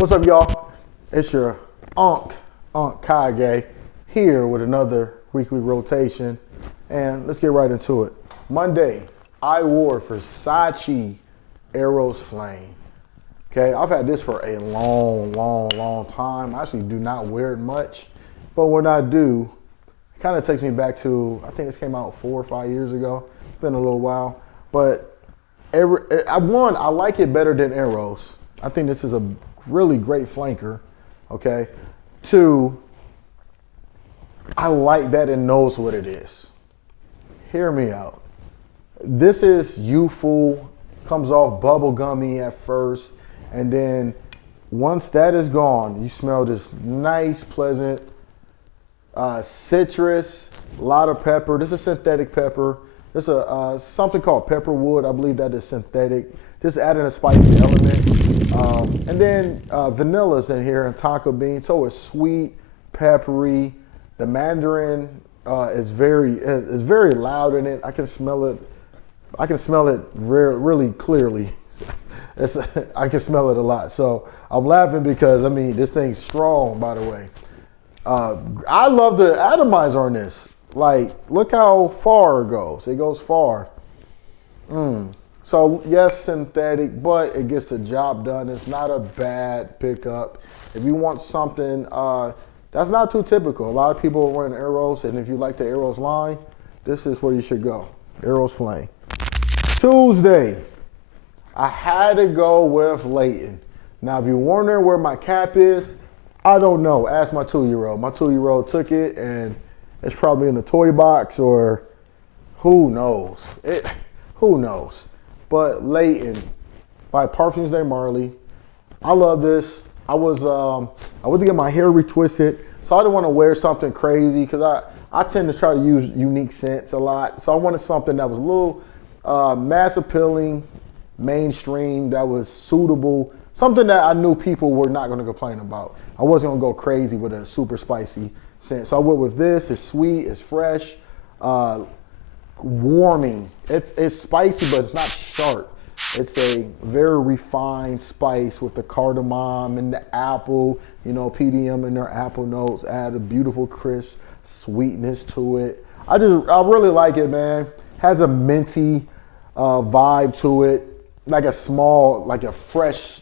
What's up, y'all? It's your Unc Kage here with another weekly rotation. And let's get right into it. Monday, I wore Versace Eros Flame. Okay, I've had this for a long time. I actually do not wear it much. But when I do, it kind of takes me back to, I think this came out 4 or 5 years ago. It's been a little while. But I like it better than Eros. I think this is a really great flanker, okay? 2, I like that it knows what it is. Hear me out. This is youthful, comes off bubblegummy at first, and then once that is gone, you smell this nice, pleasant citrus, a lot of pepper. This is synthetic pepper. There's something called pepper wood. I believe that is synthetic. Just adding a spicy element. And then vanilla's in here and tonka bean. So it's sweet, peppery. The mandarin is very loud in it. I can smell it. I can smell it really clearly. I can smell it a lot. So I'm laughing because, I mean, this thing's strong, by the way. I love the atomizer on this. Like, look how far it goes. It goes far. So, yes, synthetic, but it gets the job done. It's not a bad pickup. If you want something that's not too typical. A lot of people are wearing Eros, and if you like the Eros line, this is where you should go. Eros Flame. Tuesday, I had to go with Layton. Now, if you're wondering where my cap is, I don't know. Ask my 2-year-old. My 2-year-old took it, and it's probably in the toy box, or who knows. Who knows? But Layton by Parfums de Marly. I love this. I went to get my hair retwisted, so I didn't want to wear something crazy because I tend to try to use unique scents a lot. So I wanted something that was a little mass appealing, mainstream, that was suitable, something that I knew people were not going to complain about. I wasn't going to go crazy with a super spicy scent. So I went with this. It's sweet, it's fresh, warming. It's spicy, but it's not sharp. It's a very refined spice with the cardamom and the apple. You know, PDM and their apple notes add a beautiful crisp sweetness to it. I really like it, man. Has a minty vibe to it, like a fresh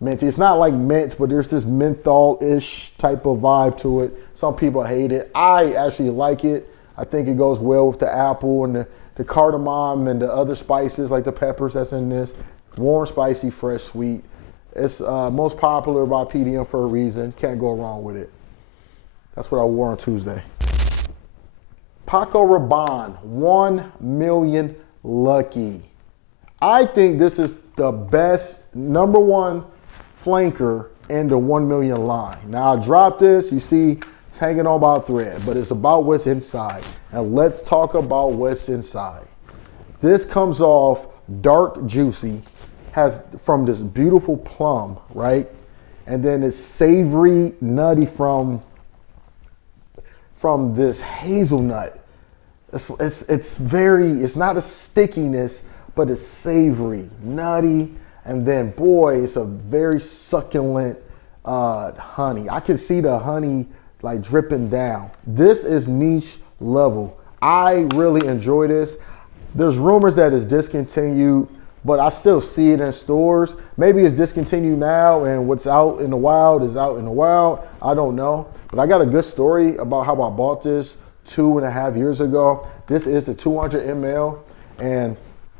minty. It's not like mint, but there's this menthol-ish type of vibe to it. Some people hate it. I actually like it. I think it goes well with the apple and the cardamom and the other spices like the peppers that's in this. Warm, spicy, fresh, sweet. It's most popular by PDM for a reason. Can't go wrong with it. That's what I wore on Tuesday. Paco Rabanne, 1 million lucky. I think this is the best #1 flanker in the 1 million line. Now I dropped this, you see it's hanging on by a thread, but it's about what's inside. And let's talk about what's inside. This comes off dark juicy, has from this beautiful plum, right? And then it's savory, nutty from this hazelnut. It's not a stickiness, but it's savory, nutty, and then boy, it's a very succulent honey. I can see the honey like dripping down. This is niche level. I really enjoy this. There's rumors that it's discontinued, but I still see it in stores. Maybe it's discontinued now and what's out in the wild is out in the wild. I don't know. But I got a good story about how I bought this 2.5 years ago. This is the 200 ml, and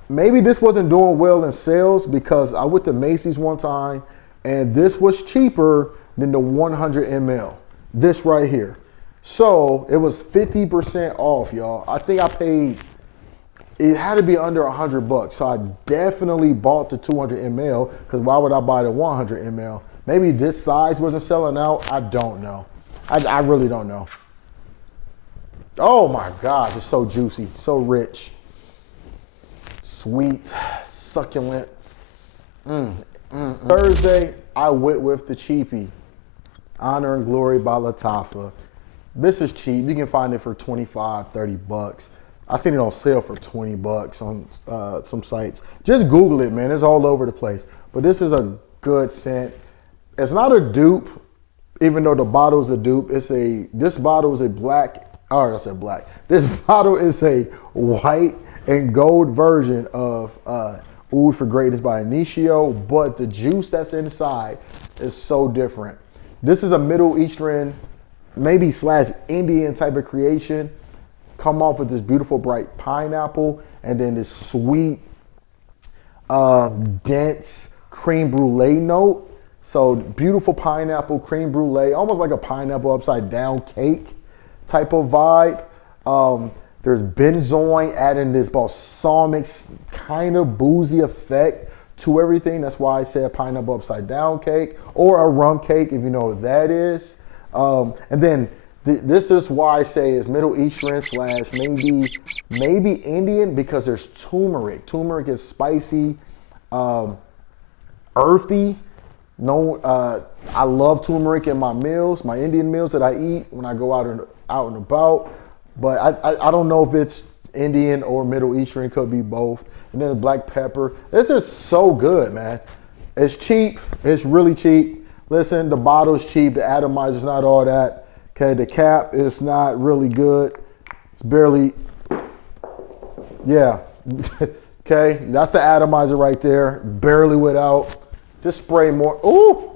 maybe this wasn't doing well in sales because I went to Macy's one time and this was cheaper than the 100 ml. This right here. So it was 50% off, y'all. I think I paid, it had to be under $100. So I definitely bought the 200 ml because why would I buy the 100 ml? Maybe this size wasn't selling out. I don't know. I really don't know. Oh my gosh, it's so juicy, so rich. Sweet, succulent. Thursday, I went with the cheapie. Honor and Glory by Lattafa. This is cheap. You can find it for 25, 30 bucks. I've seen it on sale for 20 bucks on some sites. Just Google it, man. It's all over the place. But this is a good scent. It's not a dupe, even though the bottle is a dupe. This bottle is a black. Oh, I said black. This bottle is a white and gold version of Oud for Greatness by Initio, but the juice that's inside is so different. This is a Middle Eastern, maybe / Indian type of creation. Come off with this beautiful bright pineapple and then this sweet, dense creme brulee note. So beautiful pineapple, creme brulee, almost like a pineapple upside down cake type of vibe. There's benzoin adding this balsamic kind of boozy effect to everything. That's why I said pineapple upside down cake or a rum cake, if you know what that is. And then this is why I say it's Middle Eastern / maybe Indian, because there's turmeric. Turmeric is spicy, earthy. I love turmeric in my meals, my Indian meals that I eat when I go out and about. But I don't know if it's Indian or Middle Eastern. It could be both. And then the black pepper. This is so good, man. It's cheap. It's really cheap. Listen, the bottle's cheap. The atomizer's not all that. Okay, the cap is not really good. It's barely, yeah. Okay, that's the atomizer right there. Barely without. Just spray more. Ooh.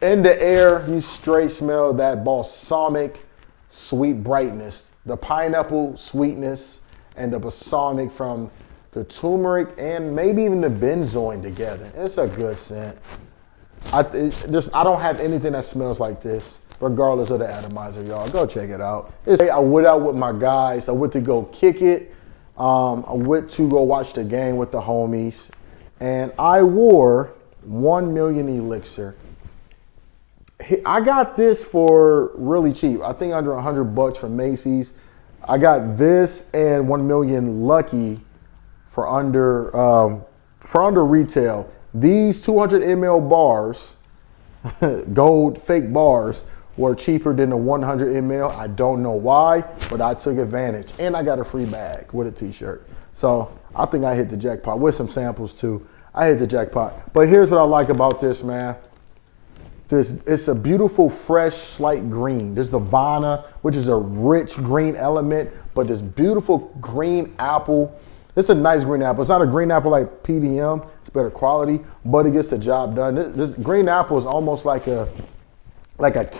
In the air, you straight smell that balsamic sweet brightness, the pineapple sweetness, and the balsamic from the turmeric and maybe even the benzoin together. It's a good scent. I don't have anything that smells like this, regardless of the atomizer, y'all. Go check it out. I went out with my guys. I went to go kick it. I went to go watch the game with the homies. And I wore 1 Million Elixir. I got this for really cheap. I think under $100 from Macy's. I got this and 1 Million Lucky for under retail. These 200 ml bars, gold fake bars, were cheaper than the 100 ml. I don't know why, but I took advantage. And I got a free bag with a t-shirt. So I think I hit the jackpot with some samples too. I hit the jackpot. But here's what I like about this, man. It's a beautiful, fresh, slight green. There's the Vana, which is a rich green element, but this beautiful green apple. It's a nice green apple. It's not a green apple like PDM. It's better quality, but it gets the job done. This green apple is almost like a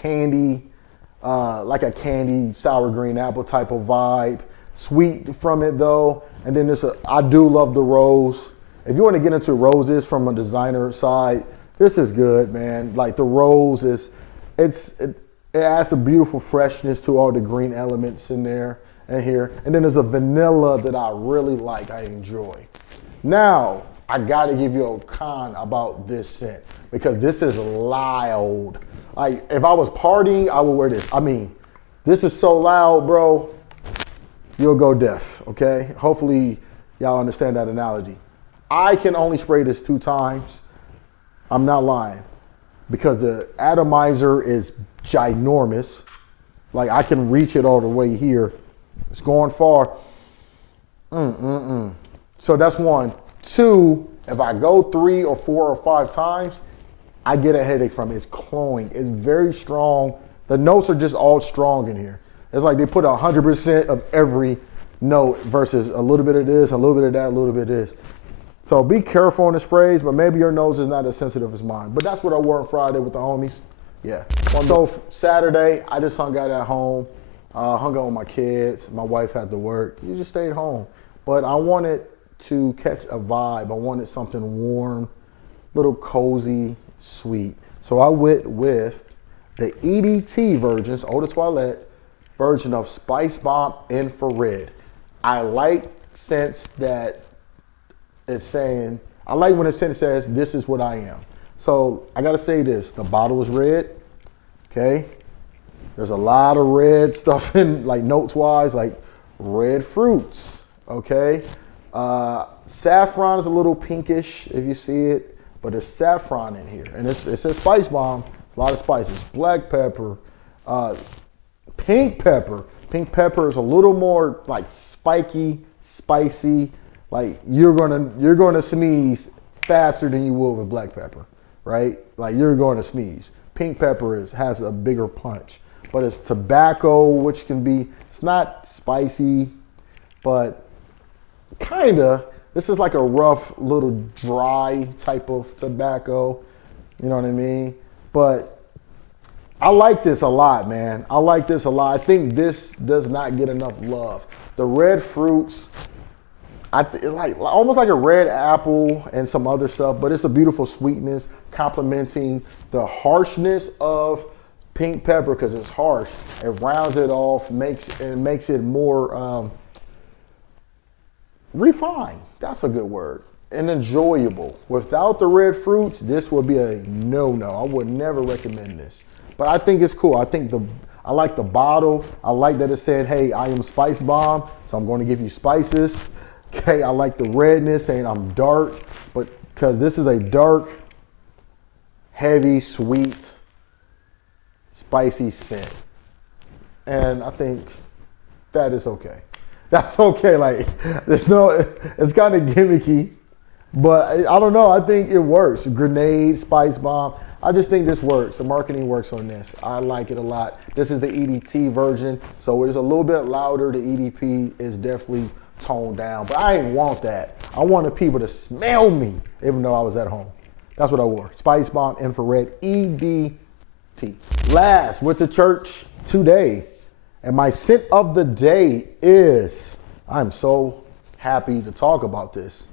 candy sour green apple type of vibe. Sweet from it though. And then I do love the rose. If you want to get into roses from a designer side, this is good, man. Like the rose it adds a beautiful freshness to all the green elements in there and here. And then there's a vanilla that I really like, I enjoy. Now, I gotta give you a con about this scent because this is loud. Like if I was partying, I would wear this. I mean, this is so loud, bro, you'll go deaf, okay? Hopefully y'all understand that analogy. I can only spray this 2 times. I'm not lying because the atomizer is ginormous. Like I can reach it all the way here. It's going far. So that's 1. 2, if I go 3 or 4 or 5 times, I get a headache from it. It's cloying. It's very strong. The notes are just all strong in here. It's like they put 100% of every note versus a little bit of this, a little bit of that, a little bit of this. So be careful on the sprays, but maybe your nose is not as sensitive as mine. But that's what I wore on Friday with the homies. Yeah. So Saturday, I just hung out at home, hung out with my kids. My wife had to work. You just stayed home. But I wanted to catch a vibe. I wanted something warm, little cozy, sweet. So I went with the EDT versions, Eau de Toilette version of Spice Bomb Infrared. I like scents that it's saying, I like when a scent says, this is what I am. So I gotta say this, the bottle is red, okay? There's a lot of red stuff in, like notes wise, like red fruits, okay? Saffron is a little pinkish if you see it, but there's saffron in here. And it says Spice Bomb, it's a lot of spices. Black pepper, pink pepper. Pink pepper is a little more like spiky, spicy. Like you're gonna sneeze faster than you would with black pepper, right? Like you're going to sneeze. Pink pepper has a bigger punch. But it's tobacco, which can be, it's not spicy, but kinda. This is like a rough, little dry type of tobacco. You know what I mean? But I like this a lot, man. I like this a lot. I think this does not get enough love. The red fruits, like almost like a red apple and some other stuff, but it's a beautiful sweetness complementing the harshness of pink pepper because it's harsh. It rounds it off, makes it more refined. That's a good word. And enjoyable. Without the red fruits, this would be a no-no. I would never recommend this. But I think it's cool. I like the bottle. I like that it said, hey, I am Spice Bomb, so I'm going to give you spices. Okay, I like the redness saying I'm dark, but because this is a dark, heavy, sweet, spicy scent. And I think that is okay. That's okay. Like, it's kind of gimmicky, but I don't know. I think it works. Grenade, Spice Bomb. I just think this works. The marketing works on this. I like it a lot. This is the EDT version, so it's a little bit louder. The EDP is definitely toned down, but I didn't want that. I wanted people to smell me, even though I was at home. That's what I wore. Spice Bomb Infrared EDT. Last with the church today. And my scent of the day is, I'm so happy to talk about this.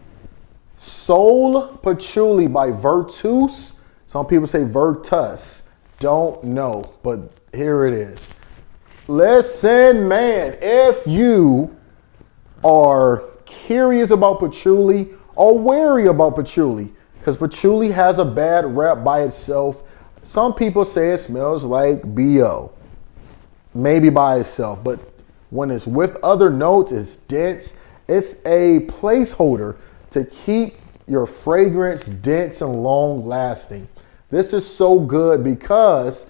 Soul Patchouli by Virtus. Some people say Virtus. Don't know, but here it is. Listen, man, if you are curious about patchouli or wary about patchouli, because patchouli has a bad rep by itself. Some people say it smells like BO. Maybe by itself, but when it's with other notes, it's dense. It's a placeholder to keep your fragrance dense and long lasting. This is so good because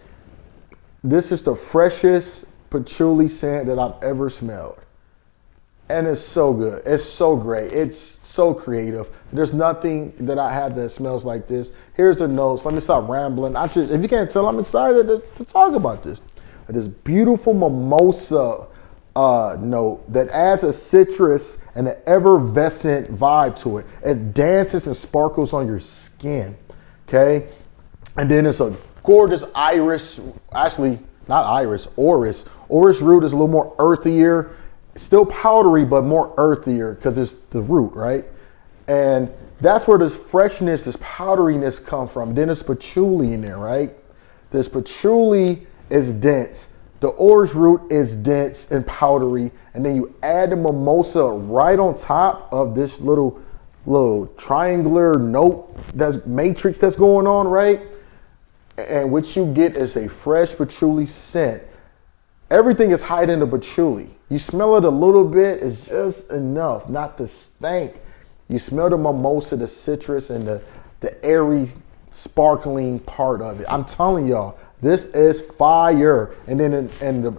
this is the freshest patchouli scent that I've ever smelled. And it's so good. It's so great. It's so creative. There's nothing that I have that smells like this. Here's the notes. Let me stop rambling. If you can't tell, I'm excited to talk about this. This beautiful mimosa note that adds a citrus and an effervescent vibe to it. It dances and sparkles on your skin, okay? And then it's a gorgeous iris, actually not iris, orris. Orris root is a little more earthier, still powdery, but more earthier because it's the root, right? And that's where this freshness, this powderiness come from. Then there's patchouli in there, right? This patchouli is dense. The orris root is dense and powdery. And then you add the mimosa right on top of this little triangular note, that's matrix that's going on, right? And what you get is a fresh patchouli scent. Everything is hiding the patchouli. You smell it a little bit, it's just enough, not the stank. You smell the mimosa, the citrus, and the airy, sparkling part of it. I'm telling y'all, this is fire. And then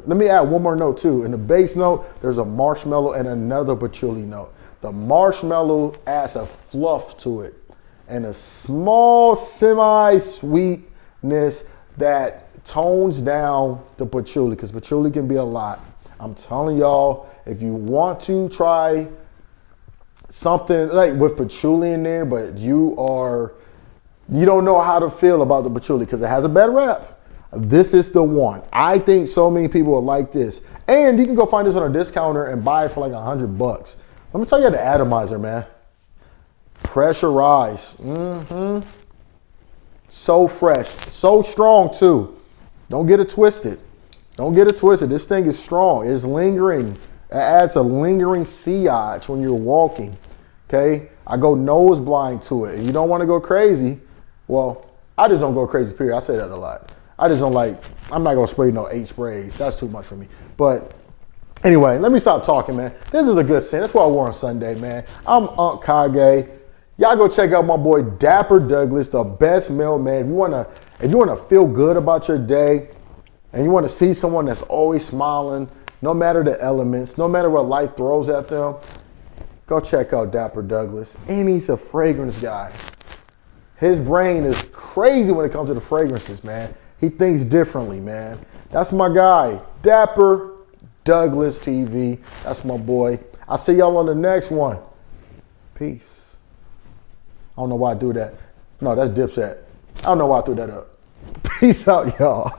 let me add one more note too. In the base note, there's a marshmallow and another patchouli note. The marshmallow adds a fluff to it and a small semi-sweetness that tones down the patchouli, because patchouli can be a lot. I'm telling y'all, if you want to try something like with patchouli in there, but you don't know how to feel about the patchouli because it has a bad rep, this is the one. I think so many people will like this. And you can go find this on a discounter and buy it for like $100. Let me tell you the atomizer, man. Pressurized. So fresh. So strong too. Don't get it twisted. Don't get it twisted. This thing is strong. It's lingering. It adds a lingering sillage when you're walking. Okay? I go nose blind to it. And you don't want to go crazy. Well, I just don't go crazy, period. I say that a lot. I just don't I'm not going to spray no 8 sprays. That's too much for me. But anyway, let me stop talking, man. This is a good scent. That's what I wore on Sunday, man. I'm Unc Kage. Y'all go check out my boy Dapper Douglas, the best mailman. If you wanna feel good about your day and you want to see someone that's always smiling, no matter the elements, no matter what life throws at them, go check out Dapper Douglas. And he's a fragrance guy. His brain is crazy when it comes to the fragrances, man. He thinks differently, man. That's my guy, Dapper Douglas TV. That's my boy. I'll see y'all on the next one. Peace. I don't know why I do that. No, that's Dipset. I don't know why I threw that up. Peace out, y'all.